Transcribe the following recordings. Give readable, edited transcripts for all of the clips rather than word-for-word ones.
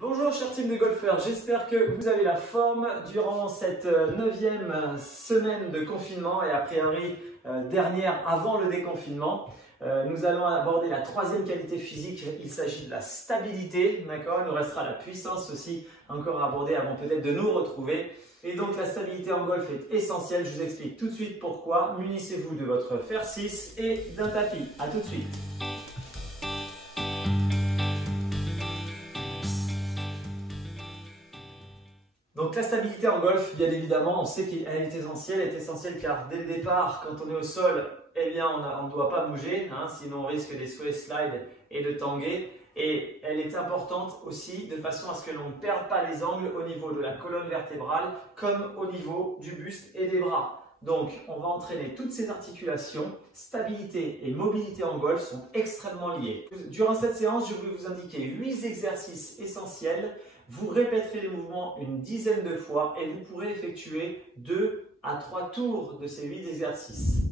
Bonjour chers team de golfeurs, j'espère que vous avez la forme durant cette 9e semaine de confinement et a priori dernière avant le déconfinement. Nous allons aborder la 3e qualité physique, il s'agit de la stabilité, d'accord? Il nous restera la puissance aussi encore à aborder avant peut-être de nous retrouver. Et donc la stabilité en golf est essentielle, je vous explique tout de suite pourquoi. Munissez-vous de votre fer 6 et d'un tapis. A tout de suite. Donc la stabilité en golf, bien évidemment, on sait qu'elle est essentielle car dès le départ, quand on est au sol, eh bien on ne doit pas bouger, sinon on risque des sway slides et de tanguer. Et elle est importante aussi de façon à ce que l'on ne perde pas les angles au niveau de la colonne vertébrale comme au niveau du buste et des bras. Donc on va entraîner toutes ces articulations. Stabilité et mobilité en golf sont extrêmement liées. Durant cette séance, je vais vous indiquer 8 exercices essentiels. Vous répéterez les mouvements une dizaine de fois et vous pourrez effectuer 2 à 3 tours de ces 8 exercices.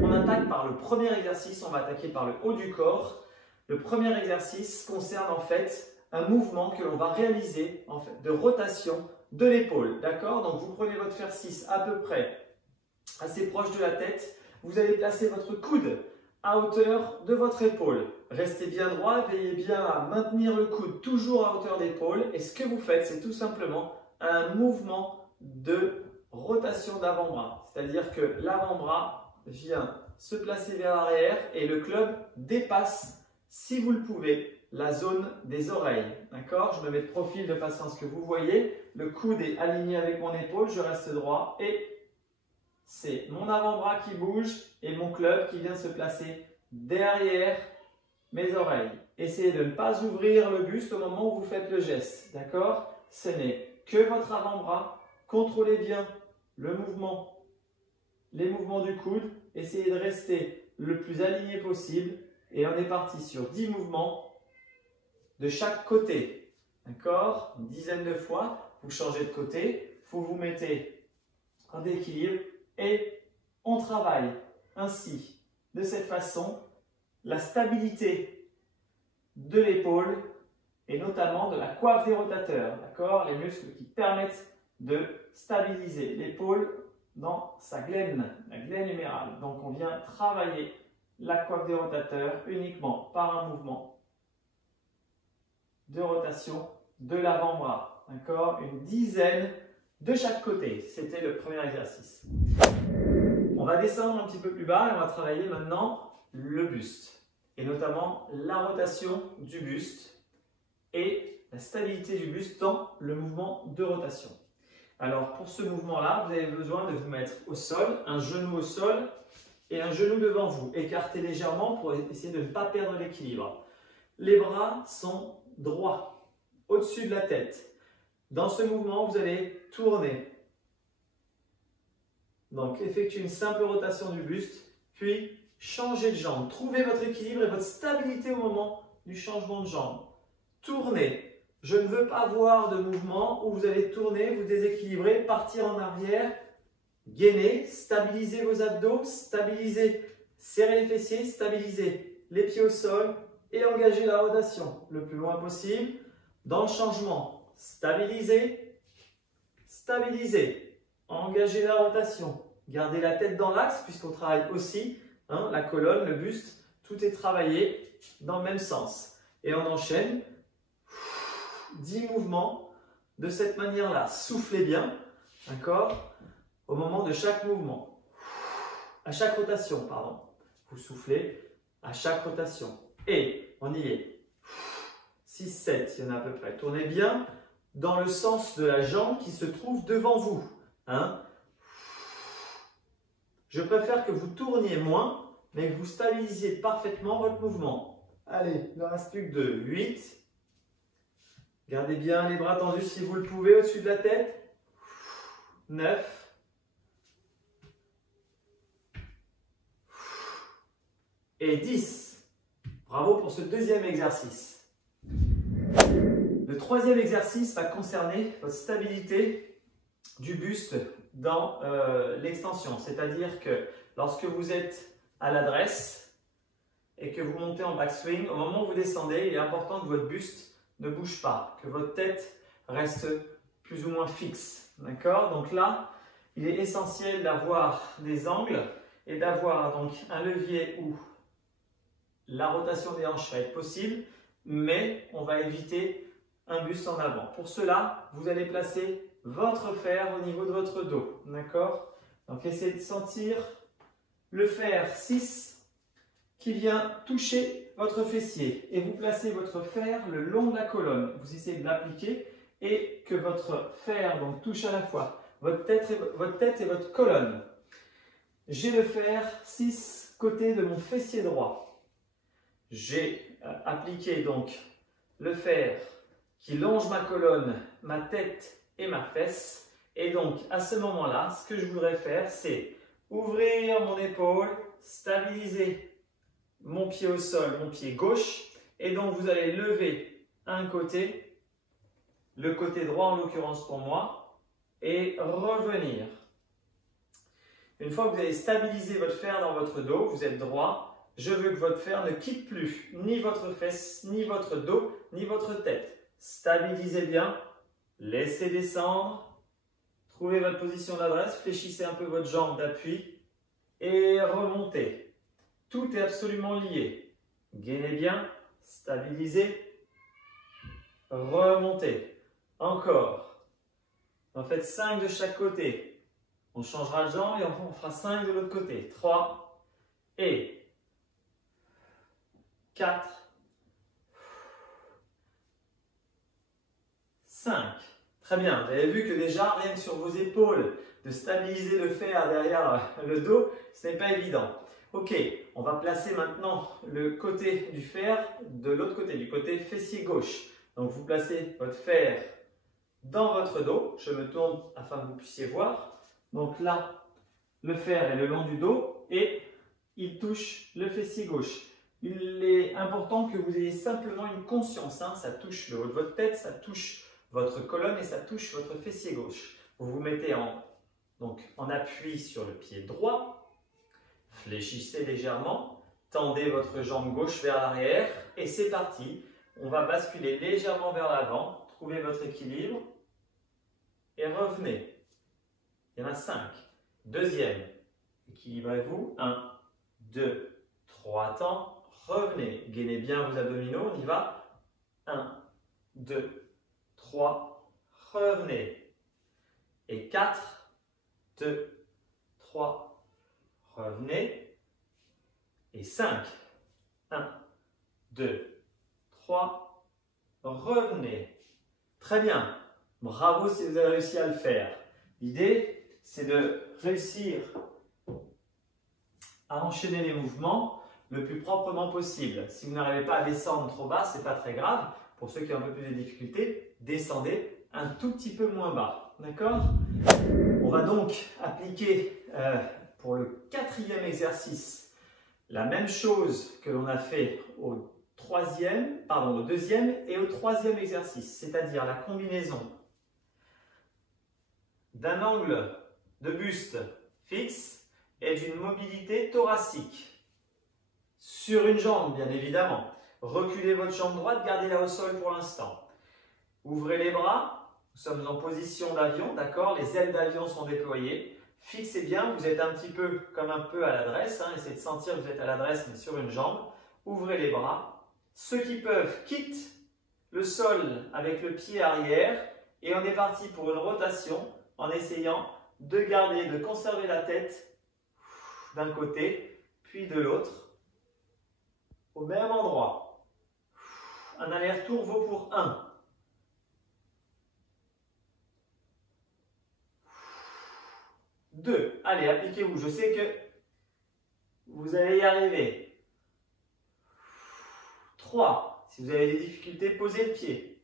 On attaque par le premier exercice, on va attaquer par le haut du corps. Le premier exercice concerne en fait un mouvement que l'on va réaliser en fait, de rotation de l'épaule. D'accord? Donc vous prenez votre fer 6 à peu près assez proche de la tête. Vous allez placer votre coude à hauteur de votre épaule. Restez bien droit, veillez bien à maintenir le coude toujours à hauteur d'épaule. Et ce que vous faites, c'est tout simplement un mouvement de rotation d'avant-bras. C'est-à-dire que l'avant-bras vient se placer vers l'arrière et le club dépasse, si vous le pouvez, la zone des oreilles. D'accord? Je me mets de profil de façon à ce que vous voyez. Le coude est aligné avec mon épaule, je reste droit et c'est mon avant-bras qui bouge et mon club qui vient se placer derrière mes oreilles. Essayez de ne pas ouvrir le buste au moment où vous faites le geste. D'accord? Ce n'est que votre avant-bras. Contrôlez bien le mouvement, les mouvements du coude. Essayez de rester le plus aligné possible. Et on est parti sur 10 mouvements de chaque côté. D'accord? Une dizaine de fois. Vous changez de côté. Vous vous mettez en équilibre. Et on travaille ainsi, de cette façon, la stabilité de l'épaule et notamment de la coiffe des rotateurs, d'accord? Les muscles qui permettent de stabiliser l'épaule dans sa glaine, la glaine humérale. Donc on vient travailler la coiffe des rotateurs uniquement par un mouvement de rotation de l'avant-bras, d'accord? Une dizaine de chaque côté. C'était le premier exercice. On va descendre un petit peu plus bas et on va travailler maintenant le buste. Et notamment la rotation du buste et la stabilité du buste dans le mouvement de rotation. Alors pour ce mouvement-là, vous avez besoin de vous mettre au sol, un genou au sol et un genou devant vous. Écartez légèrement pour essayer de ne pas perdre l'équilibre. Les bras sont droits, au-dessus de la tête. Dans ce mouvement, vous allez tourner. Donc, effectuez une simple rotation du buste, puis changez de jambe. Trouvez votre équilibre et votre stabilité au moment du changement de jambe. Tournez. Je ne veux pas voir de mouvement où vous allez tourner, vous déséquilibrer, partir en arrière, gainer, stabiliser vos abdos, stabiliser, serrer les fessiers, stabiliser les pieds au sol et engager la rotation le plus loin possible. Dans le changement, stabiliser, stabiliser, engager la rotation, gardez la tête dans l'axe puisqu'on travaille aussi la colonne, le buste, tout est travaillé dans le même sens. Et on enchaîne 10 mouvements de cette manière-là. Soufflez bien, d'accord? Au moment de chaque mouvement, à chaque rotation, pardon. Vous soufflez à chaque rotation. Et on y est. 6, 7, il y en a à peu près. Tournez bien dans le sens de la jambe qui se trouve devant vous. Je préfère que vous tourniez moins, mais que vous stabilisiez parfaitement votre mouvement. Allez, il ne reste plus que 2. 8. Gardez bien les bras tendus si vous le pouvez au-dessus de la tête. 9. Et 10. Bravo pour ce deuxième exercice. Le troisième exercice va concerner votre stabilité du buste dans l'extension. C'est-à-dire que lorsque vous êtes à l'adresse et que vous montez en backswing, au moment où vous descendez, il est important que votre buste ne bouge pas, que votre tête reste plus ou moins fixe. D'accord? Donc là, il est essentiel d'avoir des angles et d'avoir donc un levier où la rotation des hanches va être possible, mais on va éviter un buste en avant. Pour cela, vous allez placer votre fer au niveau de votre dos. D'accord? Donc essayez de sentir le fer 6 qui vient toucher votre fessier. Et vous placez votre fer le long de la colonne. Vous essayez de l'appliquer et que votre fer donc, touche à la fois votre tête et votre colonne. J'ai le fer 6 côté de mon fessier droit. J'ai appliqué donc le fer qui longe ma colonne, ma tête et ma fesse. Et donc à ce moment-là, ce que je voudrais faire, c'est ouvrir mon épaule, stabiliser mon pied au sol, mon pied gauche. Et donc vous allez lever un côté, le côté droit en l'occurrence pour moi, et revenir. Une fois que vous avez stabilisé votre fer dans votre dos, vous êtes droit, je veux que votre fer ne quitte plus ni votre fesse, ni votre dos, ni votre tête. Stabilisez bien, laissez descendre, trouvez votre position d'adresse, fléchissez un peu votre jambe d'appui et remontez. Tout est absolument lié. Gainez bien, stabilisez, remontez. Encore. En faites 5 de chaque côté. On changera de jambe et on fera 5 de l'autre côté. 3 et 4, 5. Très bien, vous avez vu que déjà, rien que sur vos épaules, de stabiliser le fer derrière le dos, ce n'est pas évident. Ok, on va placer maintenant le côté du fer de l'autre côté, du côté fessier gauche. Donc vous placez votre fer dans votre dos. Je me tourne afin que vous puissiez voir. Donc là, le fer est le long du dos et il touche le fessier gauche. Il est important que vous ayez simplement une conscience. Hein, ça touche le haut de votre tête, ça touche votre colonne et ça touche votre fessier gauche. Vous vous mettez en appui sur le pied droit. Fléchissez légèrement, tendez votre jambe gauche vers l'arrière et c'est parti. On va basculer légèrement vers l'avant, trouvez votre équilibre et revenez. Il y en a 5. Deuxième, équilibrez-vous. 1, 2, 3 temps, revenez. Gainez bien vos abdominaux, on y va. 1, 2, 3, revenez. Et 4, 2, 3, revenez. Et 5. 1, 2, 3, revenez. Très bien. Bravo si vous avez réussi à le faire. L'idée, c'est de réussir à enchaîner les mouvements le plus proprement possible. Si vous n'arrivez pas à descendre trop bas, ce n'est pas très grave. Pour ceux qui ont un peu plus de difficultés, descendez un tout petit peu moins bas. D'accord? On va donc appliquer pour le 4e exercice la même chose que l'on a fait au 2e et au 3e exercice, c'est-à-dire la combinaison d'un angle de buste fixe et d'une mobilité thoracique sur une jambe, bien évidemment. Reculez votre jambe droite, gardez-la au sol pour l'instant. Ouvrez les bras, nous sommes en position d'avion, d'accord? Les ailes d'avion sont déployées. Fixez bien, vous êtes un petit peu comme un peu à l'adresse, hein, essayez de sentir que vous êtes à l'adresse mais sur une jambe. Ouvrez les bras. Ceux qui peuvent quittent le sol avec le pied arrière et on est parti pour une rotation en essayant de garder, de conserver la tête d'un côté puis de l'autre au même endroit. Un aller-retour vaut pour 1. 2. Allez, appliquez-vous. Je sais que vous allez y arriver. 3. Si vous avez des difficultés, posez le pied.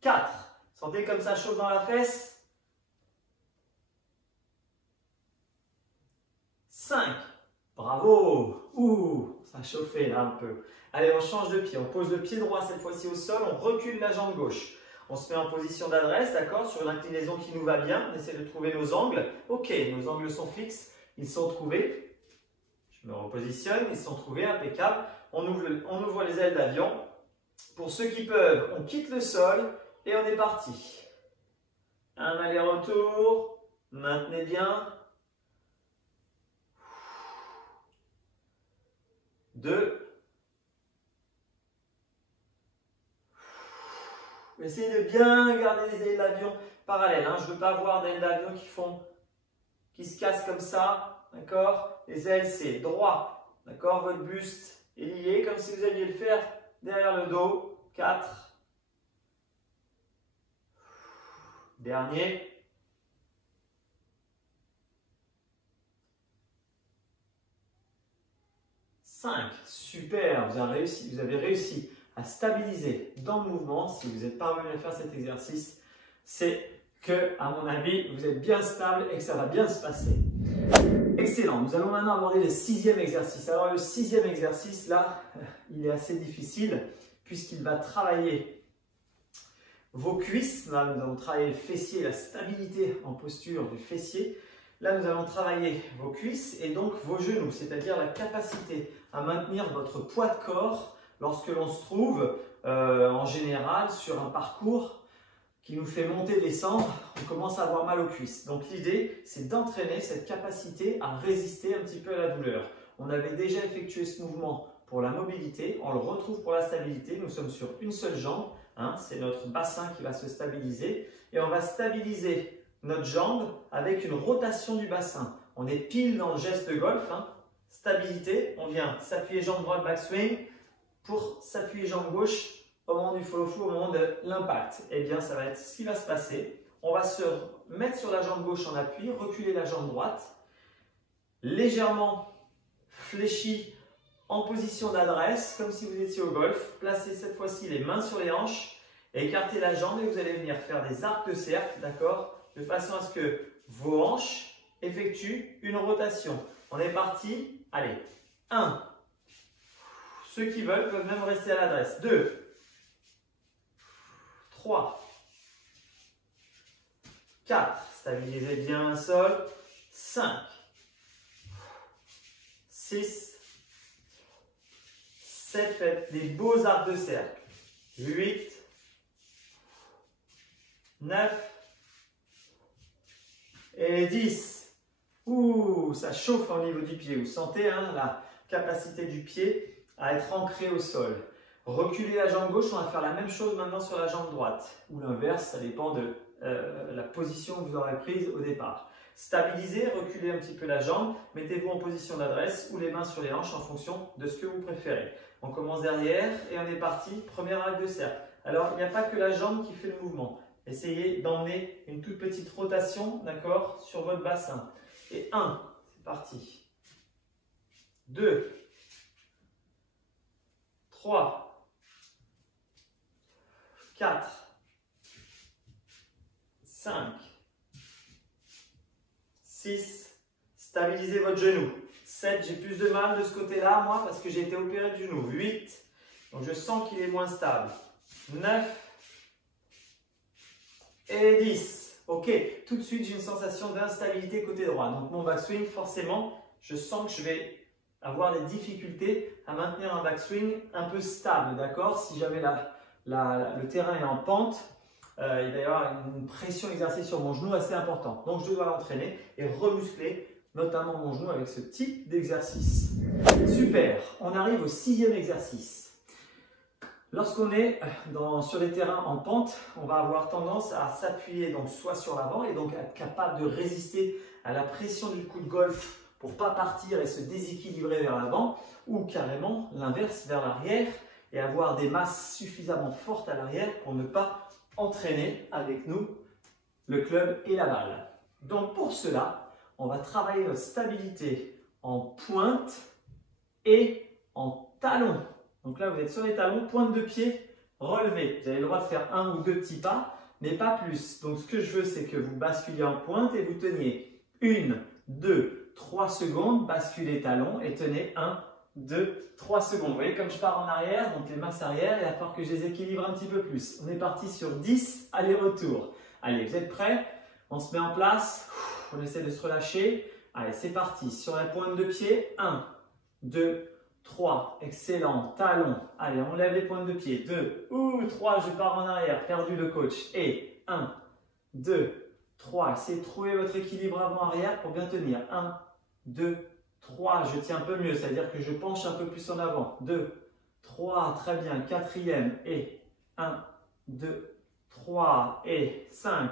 4. Sentez comme ça chauffe dans la fesse. 5. Bravo. Ouh, ça a chauffé là un peu. Allez, on change de pied. On pose le pied droit cette fois-ci au sol. On recule la jambe gauche. On se met en position d'adresse, d'accord, sur l'inclinaison qui nous va bien. On essaie de trouver nos angles. Ok, nos angles sont fixes, ils sont trouvés. Je Je me repositionne, ils sont trouvés, impeccable. On ouvre les ailes d'avion. Pour ceux qui peuvent, on quitte le sol et on est parti. Un aller-retour, maintenez bien. 2. Essayez de bien garder les ailes d'avion parallèles. Hein. Je ne veux pas avoir d'ailes d'avion qui se cassent comme ça. D'accord? Les ailes, c'est droit. D'accord? Votre buste est lié comme si vous alliez le faire derrière le dos. 4. Dernier. 5. Super, vous avez réussi à stabiliser dans le mouvement. Si vous êtes parvenu à faire cet exercice, c'est que, à mon avis, vous êtes bien stable et que ça va bien se passer. Excellent, nous allons maintenant aborder le 6e exercice. Alors le 6e exercice, là, il est assez difficile puisqu'il va travailler vos cuisses. Là, nous allons travailler le fessier, la stabilité en posture du fessier. Là, nous allons travailler vos cuisses et donc vos genoux, c'est-à-dire la capacité à maintenir votre poids de corps lorsque l'on se trouve en général sur un parcours qui nous fait monter, descendre, on commence à avoir mal aux cuisses. Donc l'idée, c'est d'entraîner cette capacité à résister un petit peu à la douleur. On avait déjà effectué ce mouvement pour la mobilité, on le retrouve pour la stabilité. Nous sommes sur une seule jambe, hein, c'est notre bassin qui va se stabiliser et on va stabiliser notre jambe avec une rotation du bassin. On est pile dans le geste de golf, hein. Stabilité, on vient s'appuyer jambe droite, backswing, pour s'appuyer jambe gauche au moment du follow-through, au moment de l'impact. Eh bien, ça va être ce qui va se passer. On va se mettre sur la jambe gauche en appui, reculer la jambe droite, légèrement fléchi en position d'adresse, comme si vous étiez au golf. Placez cette fois-ci les mains sur les hanches, écartez la jambe et vous allez venir faire des arcs de cercle, d'accord, de façon à ce que vos hanches effectuent une rotation. On est parti. Allez, 1. Ceux qui veulent peuvent même rester à l'adresse. 2. 3. 4. Stabilisez bien un sol. 5. 6. 7. Faites des beaux arcs de cercle. 8. 9. Et 10. Ouh, ça chauffe au niveau du pied. Vous sentez hein, la capacité du pied à être ancré au sol. Reculez la jambe gauche, on va faire la même chose maintenant sur la jambe droite. Ou l'inverse, ça dépend de la position que vous aurez prise au départ. Stabilisez, reculez un petit peu la jambe, mettez-vous en position d'adresse ou les mains sur les hanches en fonction de ce que vous préférez. On commence derrière et on est parti, premier arc de cercle. Alors, il n'y a pas que la jambe qui fait le mouvement. Essayez d'emmener une toute petite rotation, d'accord, sur votre bassin. Et 1, c'est parti. 2, 3, 4, 5, 6, stabilisez votre genou. 7, j'ai plus de mal de ce côté-là, moi, parce que j'ai été opéré du genou. 8, donc je sens qu'il est moins stable. 9 et 10. Ok, tout de suite j'ai une sensation d'instabilité côté droit. Donc mon backswing, forcément, je sens que je vais avoir des difficultés à maintenir un backswing un peu stable, d'accord? Si jamais le terrain est en pente, il va y avoir une pression exercée sur mon genou assez importante. Donc je dois l'entraîner et remuscler notamment mon genou avec ce type d'exercice. Super, on arrive au 6e exercice. Lorsqu'on est sur des terrains en pente, on va avoir tendance à s'appuyer donc soit sur l'avant et donc être capable de résister à la pression du coup de golf pour ne pas partir et se déséquilibrer vers l'avant, ou carrément l'inverse vers l'arrière et avoir des masses suffisamment fortes à l'arrière pour ne pas entraîner avec nous le club et la balle. Donc pour cela, on va travailler notre stabilité en pointe et en talon. Donc là, vous êtes sur les talons, pointe de pied, relevez. Vous avez le droit de faire un ou deux petits pas, mais pas plus. Donc ce que je veux, c'est que vous basculiez en pointe et vous teniez 1, 2, 3 secondes, basculez talons et tenez 1, 2, 3 secondes. Vous voyez comme je pars en arrière, donc les masses arrière, il va falloir que je les équilibre un petit peu plus. On est parti sur 10 allers-retours. Allez, vous êtes prêts? On se met en place, on essaie de se relâcher. Allez, c'est parti. Sur la pointe de pied, 1, 2, 3. Excellent. Talon. Allez, on lève les pointes de pied. 2 ou 3. Je pars en arrière. Perdu le coach. Et 1, 2, 3. Essayez de trouver votre équilibre avant-arrière pour bien tenir. 1, 2, 3. Je tiens un peu mieux. C'est-à-dire que je penche un peu plus en avant. 2, 3. Très bien. Quatrième. Et 1, 2, 3. Et 5,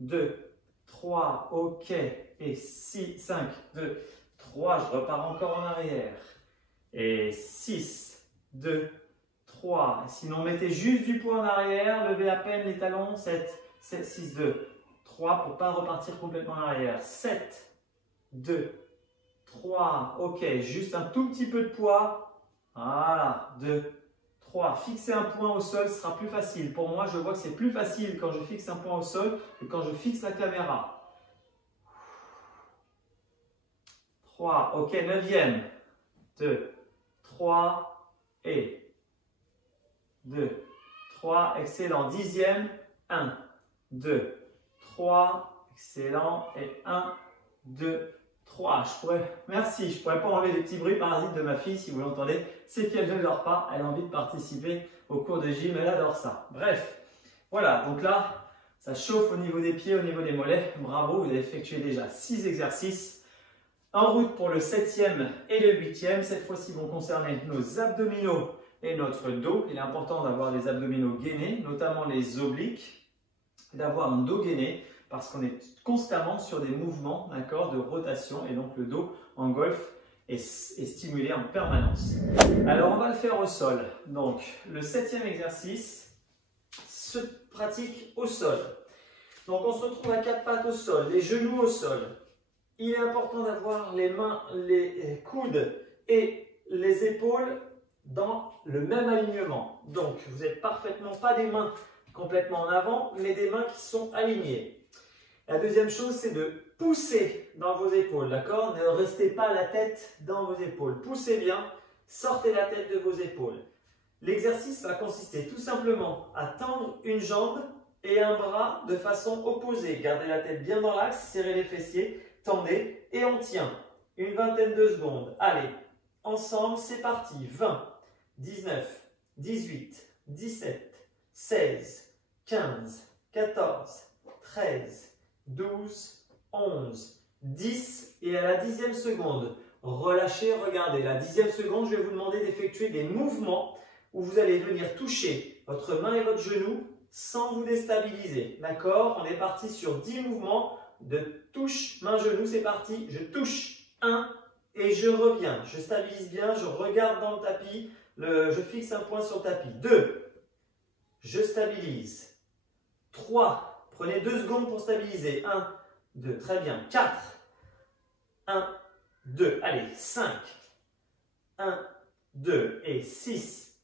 2, 3. OK. Et 6, 5, 2, 3. Je repars encore en arrière. Et 6, 2, 3. Sinon, mettez juste du poids en arrière. Levez à peine les talons. 7, 7, 6, 2, 3 pour ne pas repartir complètement en arrière. 7, 2, 3. OK. Juste un tout petit peu de poids. Voilà. 2, 3. Fixer un point au sol sera plus facile. Pour moi, je vois que c'est plus facile quand je fixe un point au sol que quand je fixe la caméra. 3. OK. 9e. 2, 3 et 2, 3. Excellent. 10e. 1, 2, 3. Excellent. Et 1, 2, 3. Merci. Je ne pourrais pas enlever les petits bruits parasites de ma fille si vous l'entendez. C'est qu'elle ne dort pas. Elle a envie de participer au cours de gym. Elle adore ça. Bref. Voilà. Donc là, ça chauffe au niveau des pieds, au niveau des mollets. Bravo. Vous avez effectué déjà 6 exercices. En route pour le 7e et le 8e. Cette fois-ci vont concerner nos abdominaux et notre dos. Il est important d'avoir les abdominaux gainés, notamment les obliques, d'avoir un dos gainé parce qu'on est constamment sur des mouvements, d'accord, de rotation et donc le dos en golf est stimulé en permanence. Alors on va le faire au sol. Donc le 7e exercice se pratique au sol. Donc on se retrouve à 4 pattes au sol, les genoux au sol. Il est important d'avoir les mains, les coudes et les épaules dans le même alignement. Donc, vous n'êtes parfaitement pas des mains complètement en avant, mais des mains qui sont alignées. La deuxième chose, c'est de pousser dans vos épaules, d'accord? Ne restez pas la tête dans vos épaules. Poussez bien, sortez la tête de vos épaules. L'exercice va consister tout simplement à tendre une jambe et un bras de façon opposée. Gardez la tête bien dans l'axe, serrez les fessiers. Tendez et on tient une vingtaine de secondes. Allez, ensemble, c'est parti. 20, 19, 18, 17, 16, 15, 14, 13, 12, 11, 10 et à la 10e seconde, relâchez, regardez. La 10e seconde, je vais vous demander d'effectuer des mouvements où vous allez venir toucher votre main et votre genou sans vous déstabiliser. D'accord? On est parti sur 10 mouvements de touche, main, genou, c'est parti. Je touche 1 et je reviens. Je stabilise bien, je regarde dans le tapis, je fixe un point sur le tapis. 2, je stabilise. 3, prenez 2 secondes pour stabiliser. 1, 2, très bien. 4, 1, 2, allez, 5, 1, 2 et 6,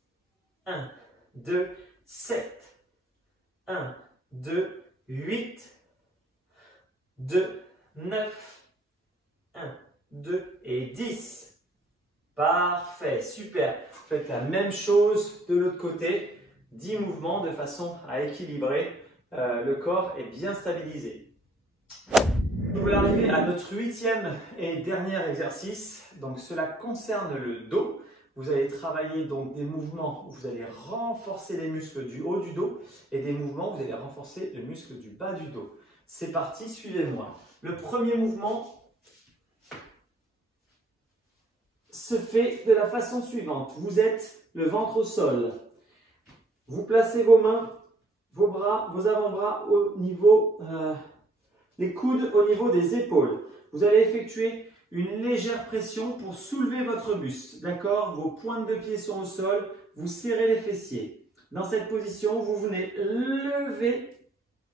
1, 2, 7, 1, 2, 8, 2, 9, 1, 2 et 10. Parfait, super. Faites la même chose de l'autre côté. 10 mouvements de façon à équilibrer le corps et bien stabilisé. Nous allons arriver à notre 8e et dernier exercice. Donc cela concerne le dos. Vous allez travailler donc des mouvements où vous allez renforcer les muscles du haut du dos et des mouvements où vous allez renforcer les muscles du bas du dos. C'est parti, suivez-moi. Le premier mouvement se fait de la façon suivante. Vous êtes le ventre au sol. Vous placez vos mains, vos bras, vos avant-bras au niveau, les coudes au niveau des épaules. Vous allez effectuer une légère pression pour soulever votre buste. D'accord? Vos pointes de pied sont au sol, vous serrez les fessiers. Dans cette position, vous venez lever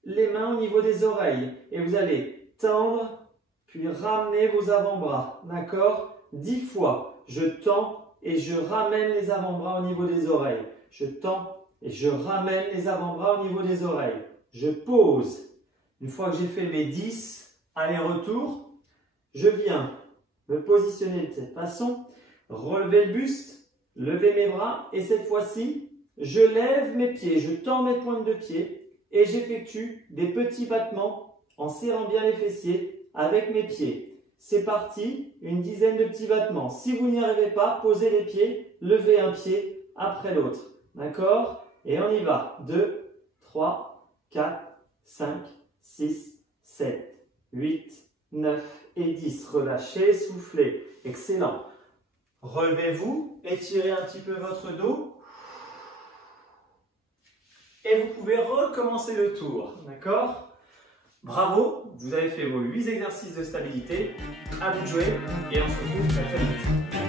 les mains au niveau des oreilles et vous allez tendre puis ramener vos avant-bras. D'accord? 10 fois. Je tends et je ramène les avant-bras au niveau des oreilles. Je tends et je ramène les avant-bras au niveau des oreilles. Je pose. Une fois que j'ai fait mes 10 allers-retour, je viens me positionner de cette façon, relever le buste, lever mes bras et cette fois-ci, je lève mes pieds, je tends mes pointes de pied et j'effectue des petits battements en serrant bien les fessiers avec mes pieds. c'est parti, une dizaine de petits battements. Si vous n'y arrivez pas, posez les pieds, levez un pied après l'autre. D'accord? Et on y va. 2, 3, 4, 5, 6, 7, 8, 9 et 10. Relâchez, soufflez. Excellent. Relevez-vous, étirez un petit peu votre dos. Et vous pouvez recommencer le tour. D'accord? Bravo, vous avez fait vos 8 exercices de stabilité. À vous de jouer et on se retrouve très vite.